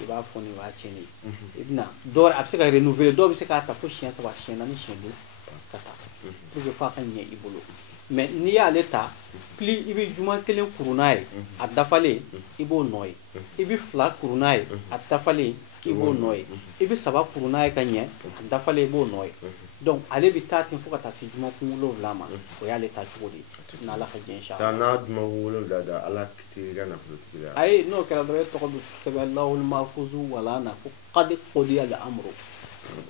i b'a fɔ ni o y'a tiɲɛni ye i bɛna dɔw a bɛ se ka renouveler dɔw bɛ se k'a ta fo siɲɛ 3 siɲɛ 4 siɲɛ 5 ka taa pour que fo a ka ɲɛ i bolo mais n'i y'ale ta pli i bɛ juma kelen kuru n'a ye a dafalen i b'o nɔ ye i bɛ 2 kuru n'a ye a dafalen i b'o nɔ ye i bɛ 3 kuru n'a ye ka ɲɛ a dafalen i b'o nɔ ye donc ale bɛ taa ten fo ka taa se juma kun 7 ma o y'ale ta cogo de ye n'ala ka jɛ inshallah taa n'a juma kun 7 da ala kiti ka nafolotigi la ayi n'o kɛra dɔrɔn e tɔgɔ bɛ sɛbɛn lawul mahfuzu wala na ko qad qudiya al amru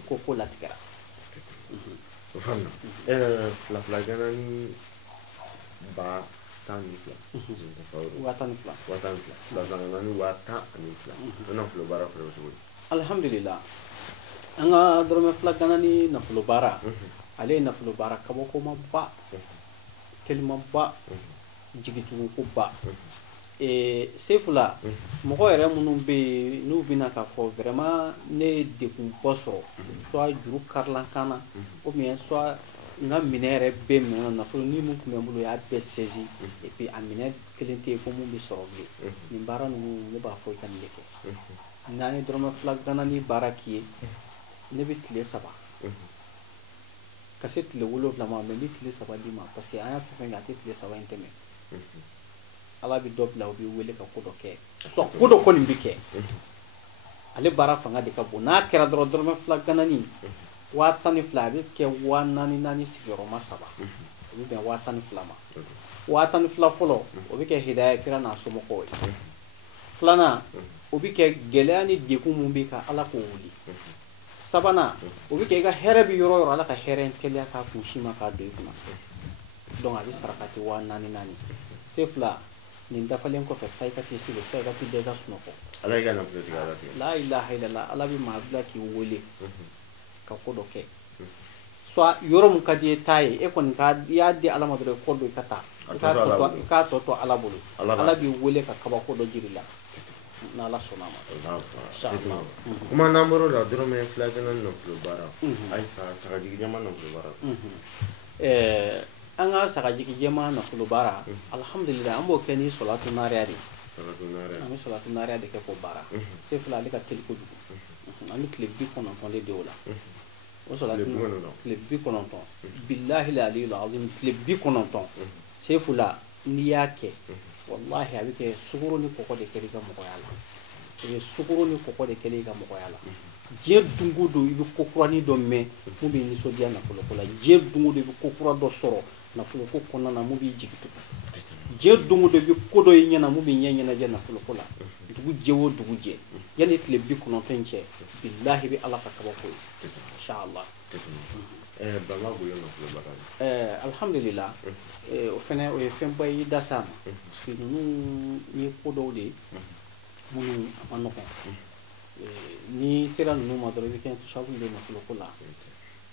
ko latigɛra o faamuya fila gana ni ba tan ni fila wa tan ni fila fila gana ni wa tan ani fila o nafolo baara fɛnɛ cogo di alhamdulillah an ka dɔrɔmɛ fila gana ni nafolo baara ale ye nafolo baara kabakoma ba telima ba jigitugu ko ba sefula mɔgɔ yɛrɛ minnu bɛ yen n'u bɛna k'a fɔ vraiment ne ye degunba sɔrɔ soit juru karilan kan na ou bien soit n ka minɛ yɛrɛ bɛɛ minɛ nafolo ni mun tun bɛ n bolo o y'a bɛɛ saisi et puis a minɛ kelen tɛ yen ko mun bɛ sɔrɔ bilen nin baara ninnu ne b'a fɔ i ka nin de kɛ n'an ye dɔrɔmɛ fila gana ni baara k'i ye ne bɛ tile 3 ka se tile 7 ma mais n bɛ tile 3 d'i ma parce que an y'a fɛn fɛn kɛ a tɛ tile 3 in tɛmɛ ala bɛ dɔ bila u b'i wele ka ko dɔ kɛ soit ko dɔ kɔni bɛ kɛ ale baara fanga de ka bon n'a kɛra dɔrɔn dɔrɔmɛ fila ganani 12 a bɛ kɛ 44 sigiyɔrɔma 3 o bɛ bɛn 12 ma 12 fɔlɔ o bɛ kɛ hidaya kira n'a somɔgɔw ye filanan o bɛ kɛ gɛlɛya ni degun mun bɛ ka ala k'o wuli sabanan o bɛ kɛ i ka hɛrɛ bɛ yɔrɔ o yɔrɔ ala ka hɛrɛ in teliya k'a kun si ma k'a don i kunna donc a bɛ sarakati 44 se fila nin dafalen kɔfɛ taa i ka t'i sigi sa i ka t'i da i ka sunɔgɔ ala y'i ka nafolotigi ala tigɛ la ilaha illallah ala bɛ maa bila k'i wele ka ko dɔ kɛ soit yɔrɔ mun ka di ye taa ye e kɔni i y'a di ala ma dɔrɔn i kɔ don i ka taa i k'a tɔ to ala bolo ala b'i wele ka kabako dɔ jiri la n'ala sɔnna ma kuma n'an bɔr'o la dɔrɔmɛ fila gana ni nafolo baara ayisa sagajigi jɛma nafolo baara an ka sagajigi jɛma nafolo baara alhamdulillah an b'o kɛ ni salatu nariya de an bɛ salatu nariya de kɛ k'o baara se fila ale ka teli kojugu an bɛ tile 90 de o la o salatu tile 90 billahi aliyul azim tile 90 se fila n'i y'a kɛ wallahi a bɛ kɛ sukaro ni kɔgɔ de kɛra i ka mɔgɔya la o ye sukaro ni kɔgɔ de kɛra i ka mɔgɔya la diɲɛ don o don i bɛ ko kuranin dɔ mɛn mun b'i nisɔndiya nafolo ko la diɲɛ don o don i bɛ ko kura dɔ sɔrɔ nafolo ko kɔnɔna na mun b'i jigi tugu diɲɛ don o don i bɛ ko dɔ y'i ɲɛna mun b'i ɲɛ ɲɛnajɛ nafolo ko la dugu jɛ o dugu jɛ yanni tile 90 in cɛ billahi i bɛ ala ka kabako ye inshallah bama goyo nafolo baara alhamdulillah o fɛnɛ o ye fɛnba ye i da s'a ma parce que ninnu ye ko dɔw de ye minnu a ma nɔgɔn ni sera ninnu ma dɔrɔn i bɛ kɛ tusabu de nafolo ko la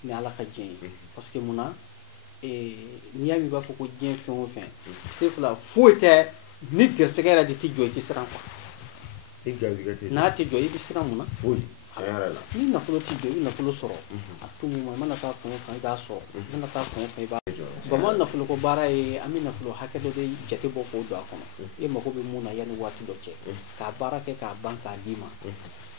ni ala ka diɲɛ ye parce que munna n'i y'a mɛn i b'a fɔ ko diɲɛ fɛn o fɛn se fila foyi tɛ ni gɛrɛsɛgɛ yɛrɛ de tɛ jɔ i tɛ siran quoi n'a tɛ jɔ i bɛ siran mun na foyi ni nafolo tɛ jɔ i bɛ nafolo sɔrɔ a to mun ma i mana taa fɛn o fɛn i b'a sɔrɔ i mana taa fɛn o fɛn i b'a bama nafolo ko baara ye an bɛ nafolo hakɛ dɔ de jate bɔ k'o don a kɔnɔ e mago bɛ mun na yanni waati dɔ cɛ k'a baara kɛ k'a ban k'a d'i ma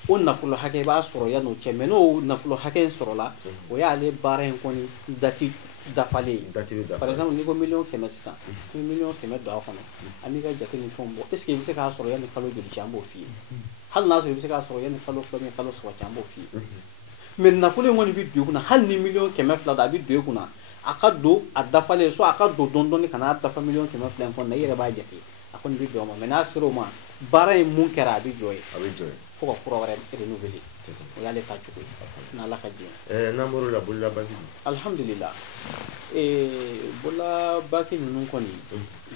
o nafolo hakɛ i b'a sɔrɔ yanni o cɛ mais n'o nafolo hakɛ in sɔrɔla o y'ale baara in kɔni dati dafalen ye par exemple n'i ko 100.000 sisan i bɛ 100.000 don a kɔnɔ an b'i ka jate ni fɛnw bɔ est ce que i bɛ se k'a sɔrɔ yanni kalo joli cɛ an b'o f'i ye hali n'a sɔrɔ i bɛ se k'a sɔrɔ yanni kalo 2 kalo 3 cɛ an b'o f'i ye mais nafolo in kɔni bɛ don i kunna hali ni 100.000 don a bɛ don i kunna a ka don a dafalen so a ka don dɔɔni dɔɔni ka n'a dafa 100.000 in kɔnɔ i yɛrɛ b'a jate a kɔni bɛ bɛn o ma mais n'a sera o ma baara in mun kɛra a bɛ jɔ ye fo ka kura wɛrɛ renouveler o y'ale ta cogo ye n'ala ka diɲɛ n'an bɔr'o la bolola baki alhamdulillah bolola baki ninnu kɔni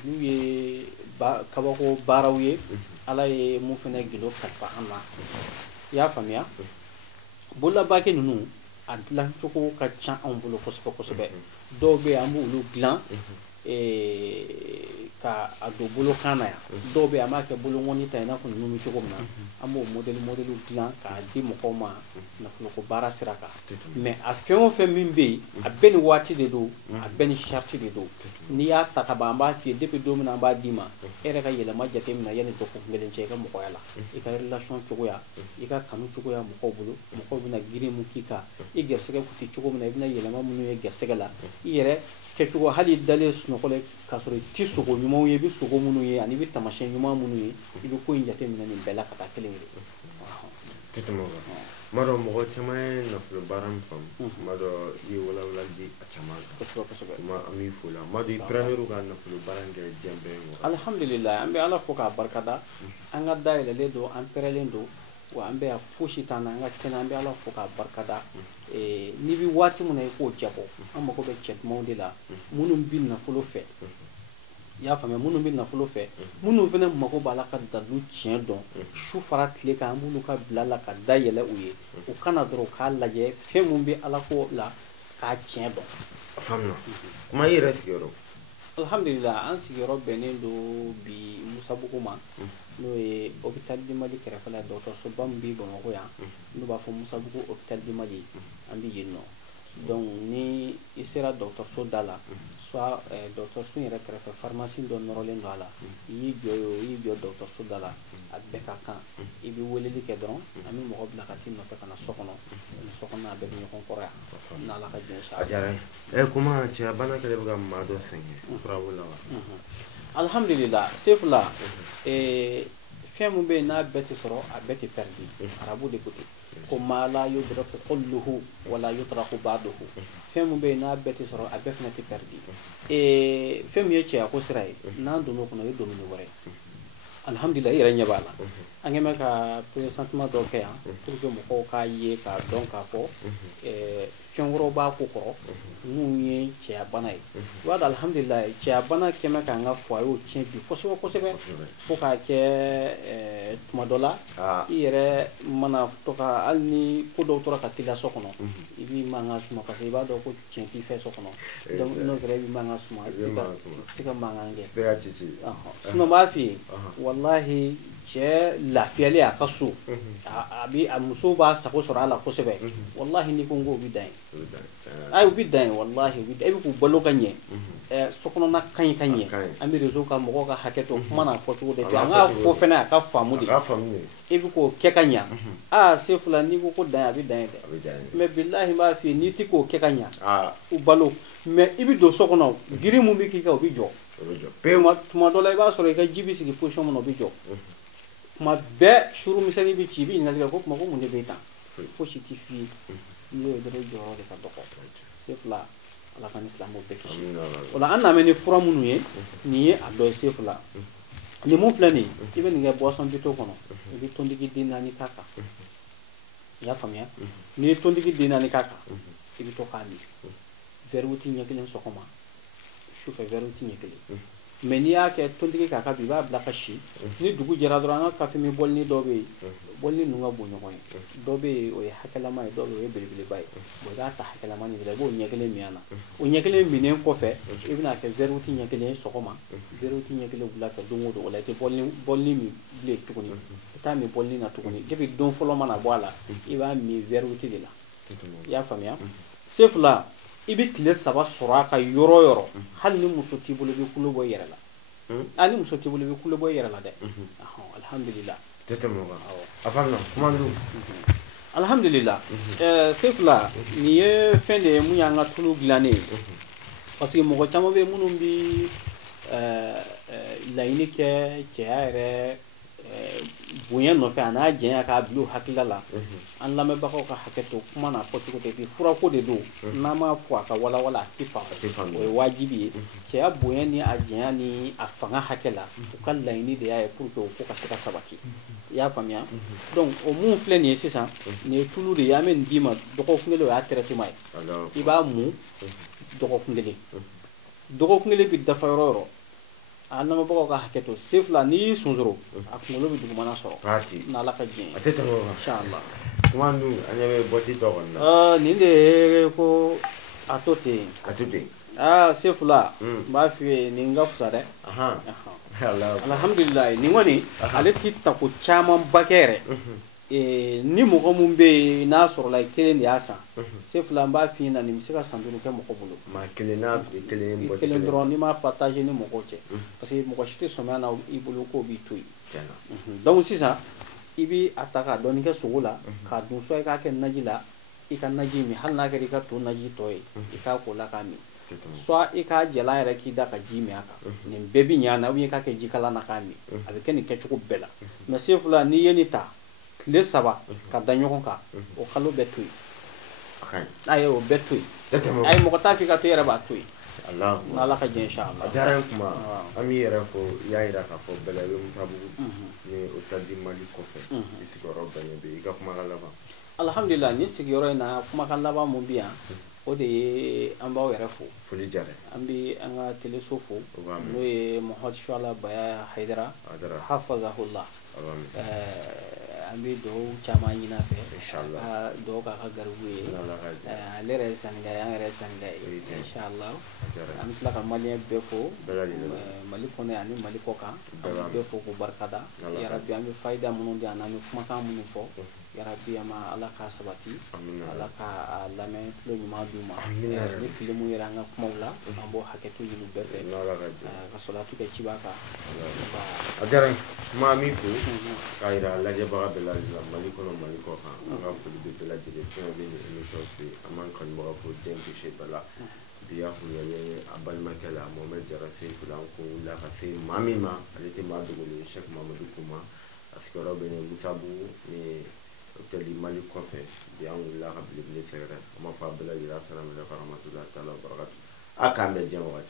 n'u ye kabako baaraw ye ala ye mun fana gindo kalifa an na i y'a faamuya bolla bake nunu a dilan cogo ka ca anw bolo kosɛbɛ kosɛbɛ dɔw bɛ an b'olu dilan ka a don bolo kan na yan dɔw bɛ an b'a kɛ bolo ŋɔni ta i n'a fɔ ninnu bɛ cogo min na an b'o modèle dilan k'a di mɔgɔw ma nafoloko baara sira kan mais a fɛn o fɛn min bɛ yen a bɛɛ ni waati de don a bɛɛ ni charte de don n'i y'a ta ka ban an b'a f'i ye depuis don min na an b'a d'i ma e yɛrɛ ka yɛlɛma jateminɛ yanni dɔgɔkun kelen cɛ i ka mɔgɔya la i ka relation cogoya i ka kanu cogoya mɔgɔw bolo mɔgɔw bɛna girin mun k'i kan i gɛrɛsɛgɛ kun tɛ cogo min na i bɛna yɛlɛma minnu ye gɛrɛsɛgɛ la i yɛrɛ kɛcogo hali dalen sunɔgɔ la k'a sɔrɔ i tɛ sogo ɲumanw ye i bɛ sogo minnu ye ani i bɛ taamasiyɛn ɲuman minnu ye i bɛ ko in jateminɛ nin bɛɛ la ka taa kelen kelen. tɛ tɛmɛ o kan tuma dɔ mɔgɔ caman ye nafolo baara min faamu tuma dɔ i ye walawalali di a caman kan kosɛbɛ kosɛbɛ tuma an b'i fo la tuma dɔ i pɛrɛnn'o ka nafolo baara in kɛ diɲɛ bɛɛ ye wa. alhamdulilayi an bɛ ala fo k'a barikada an ka dayɛlɛlen don an pɛrɛlen don wa an bɛ yan fosi t'an na an ka kɛnɛ an bɛ ala fo k'a barikada n'i bɛ waati min na i k'o jabɔ an mago bɛ cɛ dumanw de la minnu bɛ nafolo fɛ i y'a faamuya minnu bɛ nafolo fɛ minnu fana mago b'a la ka dalu tiɲɛ dɔn su fara tile kan an b'olu ka bila la ka dayɛlɛ u ye u kana dɔrɔn k'a lajɛ fɛn min bɛ ala ko la k'a tiɲɛ dɔn. a faamuna kuma i yɛrɛ sigiyɔrɔ. alhamdulillah an sigiyɔrɔ bɛnnen don bi musabugu ma n'o ye hôpital du Mali kɛrɛfɛla ye dɔgɔtɔrɔsoba min bɛ Bamakɔ yan n'u b'a fɔ musabugu hôpital du Mali an bɛ yen nɔ donc ni i sera dɔgɔtɔrɔso da la soit dɔgɔtɔrɔso yɛrɛ kɛrɛfɛ pharmacie dɔ nɔrɔlen don a la i y'i jɔ yen o i y'i jɔ dɔgɔtɔrɔso da la a bɛɛ ka kan i bɛ weleli kɛ dɔrɔn an bɛ mɔgɔ bila ka t'i nɔfɛ ka na so kɔnɔ ni so kɔnɔ a bɛɛ bɛ ɲɔgɔn kɔrɔ yan n'ala ka jɛn sa. a diyara n ye kuma cɛya bana kɛlen bɛ ka maa dɔ sɛgɛn furabɔ la wa. alhamdulillah sefula fɛn min bɛ yen n'a bɛɛ tɛ sɔrɔ a bɛɛ tɛ pɛridi arabu de ko ten ko maa la yudraku kulluhu wala yutraku ba'duhu fɛn min bɛ yen n'a bɛɛ tɛ sɔrɔ a bɛɛ fana tɛ pɛridi fɛn min ye cɛya ko sira ye n'an donn'o kɔnɔ o ye domini wɛrɛ ye alhamdulillah i yɛrɛ ɲɛ b'a la an kɛn bɛ ka présentement dɔ kɛ yan pour que mɔgɔw k'a ye k'a dɔn k'a fɔ fɛn wɛrɛw b'a ko kɔrɔ mun ye cɛya bana ye i b'a dɔn alhamdulillah cɛya bana kɛn bɛ k'an ka foyer tiɲɛ bi kosɛbɛ kosɛbɛ fo k'a kɛ tuma dɔ la i yɛrɛ mana to ka hali ni ko dɔw tora ka teliya so kɔnɔ i b'i mankan suma parce que i b'a dɔn ko tiɲɛ t'i fɛ so kɔnɔ donc n'o kɛra i b'i mankan suma i tɛ se ka mankan kɛ sinon n b'a f'i ye wallahi cɛ lafiyalen a ka so a muso b'a sago sɔrɔ a la kosɛbɛ wallahi n'i ko n ko o bɛ dan ye ayi u bɛ dan ye wallahi u bɛ dan i bɛ k'u balo ka ɲɛ sokɔnɔna ka ɲi ka ɲɛ an bɛ réseau ka mɔgɔw ka hakɛ to kuma n'a fɔcogo de fɛ an k'a fɔ fɛnɛ a ka faamu de i bɛ k'o kɛ ka ɲɛ se fila n'i ko dan ye a bɛ dan ye dɛ mais bilahi n b'a f'i ye n'i tɛ k'o kɛ ka ɲɛ u balo mais i bɛ don so kɔnɔ girin mun bɛ k'i kan o bɛ jɔ tuma dɔ la i b'a sɔrɔ i ka ji bɛ sigi position min na o bɛ jɔ kuma bɛɛ suru misɛnnin bɛ ci i bɛ ɲininkali kɛ ko kuma ko mun de bɛ tan fosi tɛ f'i ye n'i y'o ye dɔrɔn i jɔyɔrɔ de ka dɔgɔ se fila ala ka ni silamɛw bɛɛ kisi o la an nana ni fura minnu ye nin ye a dɔ ye se fila nin mun filɛ nin ye i bɛ nin kɛ boisson bito kɔnɔ i bɛ tɔndigi den naani k'a kan i y'a faamuya n'i ye tɔndigi den naani k'a kan i bɛ to k'a min verre wuti ɲɛ kelen sɔgɔma sufɛ verre wuti ɲɛ kelen mais n'i y'a kɛ tɔntigi k'a ka bi i b'a bila ka si ni dugu jɛra dɔrɔn an ka kafe min bɔlini dɔ bɛ yen bɔlini ninnu ka bon ɲɔgɔn ye dɔ bɛ yen o ye hakɛlama ye dɔ bɛ yen o ye belebeleba ye bon i b'a ta hakɛlama nin de la i b'o ɲɛ kelen min a na o ɲɛ kelen minnen kɔfɛ i bɛna kɛ verre wuti ɲɛ kelen sɔgɔma verre wuti ɲɛ kelen wula fɛ don o don o la i tɛ bɔlini min bilen tuguni i t'a min bɔlini na tuguni depuis don fɔlɔ mana bɔ a la i b'a min verre wuti de la i y'a faamuya se fila i bɛ tile 3 sɔrɔ a ka yɔrɔ o yɔrɔ hali ni muso t'i bolo i bɛ kulo bɔ i yɛrɛ la hali ni muso t'i bolo i bɛ kulo bɔ i yɛrɛ la dɛ alhamdulillah tɛ tɛmɛ o kan a faamuna kuma dun alhamdulillah se fila nin ye fɛn de ye mun y'an ka tulu dilannen ye parce que mɔgɔ caman bɛ minnu bɛ laɲini kɛ cɛya yɛrɛ bonya nɔfɛ a n'a jɛnya k'a bila u hakilila la an lamɛnbagaw ka hakɛ to kuma n'a fɔcogo tɛ bi furako de don n'an m'a fɔ a ka walawala a tɛ faamu o ye wajibi ye cɛya bonya ni a jɛnya ni a fanga hakɛ la u ka laɲini de y'a ye pour que o ko ka se ka sabati i y'a faamuya donc o mun filɛ nin ye sisan nin ye tulu de ye an bɛ nin d'i ma dɔgɔkun kelen o y'a traitement ye i b'a mun dɔgɔkun kelen bɛ dafa yɔrɔ o yɔrɔ an lamɛnbagaw ka hakɛ to se fila n'i y'i sunsoro a kunkolo bɛ dugumana sɔrɔ n'ala ka diɲɛ ye inchallah kuma nu an ɲɛ bɛ bɔti dɔ kɔni na nin de ye ko a to ten a to ten Sefula n b'a f'i ye nin ka fisa dɛ alhamdulilayi nin kɔni ale ti tako caman ba kɛ yɛrɛ ni mɔgɔ mun bɛ yen n'a sɔrɔla i kelen de y'a san Sefula n b'a f'i ɲɛna nin bɛ se ka san 5 kɛ mɔgɔ bolo maa kelen n'a sɔrɔ i kelen dɔrɔn n'i m'a partage ni mɔgɔw cɛ parce que mɔgɔ si tɛ sɔmiya na i bolo k'o b'i to yen donc sisan i b'i a ta k'a dɔɔni kɛ sogo la k'a dun soit i k'a kɛ naji la i ka naji min hali n'a kɛra i ka to naji tɔ ye i k'a ko la k'a min soit i k'a jalan yɛrɛ k'i da ka ji min a kan nin bɛɛ bi ɲa na ou bien i k'a kɛ jikalan na k'a min a bɛ kɛ nin kɛcogo bɛɛ la mais Sefula n'i ye nin ta tile 3 ka da ɲɔgɔn kan o kalo bɛ to yen ayi o bɛ to yen ayi mɔgɔ t'a f'i ka to i yɛrɛ b'a to yen n'Ala ka jɛ inchallah a diyara n kuma an b'i yɛrɛ fɔ i y'a jira k'a fɔ Bɛlɛbe Musabugu ni o taji Mali kɔfɛ i sigiyɔrɔ bɛnnen bɛ i ka kumakan laban alhamdulillah ni sigiyɔrɔ in na kumakan laban mun bi yan o de ye an b'aw yɛrɛ fo foli diyara an bɛ an ka teleso fo n'o ye Muhamadu Suwala Baya Hayidara hafazahullah an bɛ dugawu caman ɲini a fɛ ka dugawu k'a ka garibu ye ale yɛrɛ ye sannikɛ ye an yɛrɛ ye sannikɛ ye inchallah an bɛ tila ka maliyɛn bɛɛ fo Mali kɔnɔ ani Mali kɔ kan an bɛ bɛɛ fo k'u barikada yarabi an bɛ fayida minnu di yan n'an bɛ kumakan minnu fɔ yarabi an ma Ala k'a sabati Ala ka lamɛn tulo ɲuman d'u ma ni fili mun yera an ka kumaw la an b'o hakɛto ɲini bɛɛ fɛ ka salatu kɛ ciba kan a diyara n ye kuma min fo k'a jira lajɛbaga bɛɛ la Mali kɔnɔ Mali kɔ kan an ka foli bɛ bɛɛ lajɛlen fɛn o bɛ nin émission fɛ an b'an kanubaga fo diɲɛ gosi bɛɛ la bi y'a faamuya a balimakɛ la Mohamed Jara Sefula an ko wulila ka se maa min ma ale tɛ maa dogolen Cheikh Mamadou Touma a sigiyɔrɔ bɛnnen Musabugu ni hôtel Mali kɔfɛ bi an wulila ka belebele sɛgɛrɛ an b'a fɔ a bɛɛ lajɛlen assalamu alaikum warahmatullahi taala wabarakatuh a k'an bɛn diɲɛ wagati